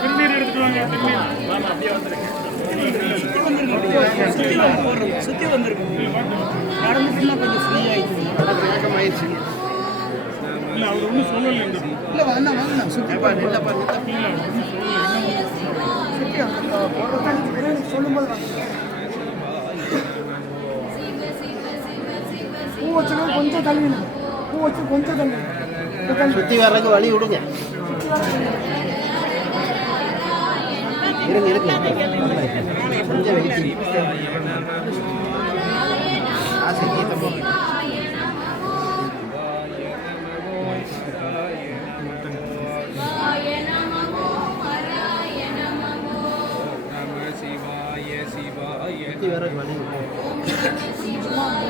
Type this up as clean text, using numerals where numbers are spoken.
திருநீர் எடுத்துட்டு வாங்க. சுத்தி வந்துருக்கும் நடந்துட்டுனா கொஞ்சம் ஃப்ரீ ஆயிடுச்சு. வேகமாயிடுச்சு. இல்லை அவர் ஒன்றும் சொல்லலை. இல்லை வாங்க சுத்தி சொல்லும்போது பூ வச்சுக்க கொஞ்சம் தள்ளி, பூ வச்சு கொஞ்சம் தள்ளி சுற்றி வர்றதுக்கு வழி விடுங்க. இருங்க கொஞ்சம் வெயிட். ஆசை கீதமாக சுற்றி வர்றதுக்கு வழி சிவாய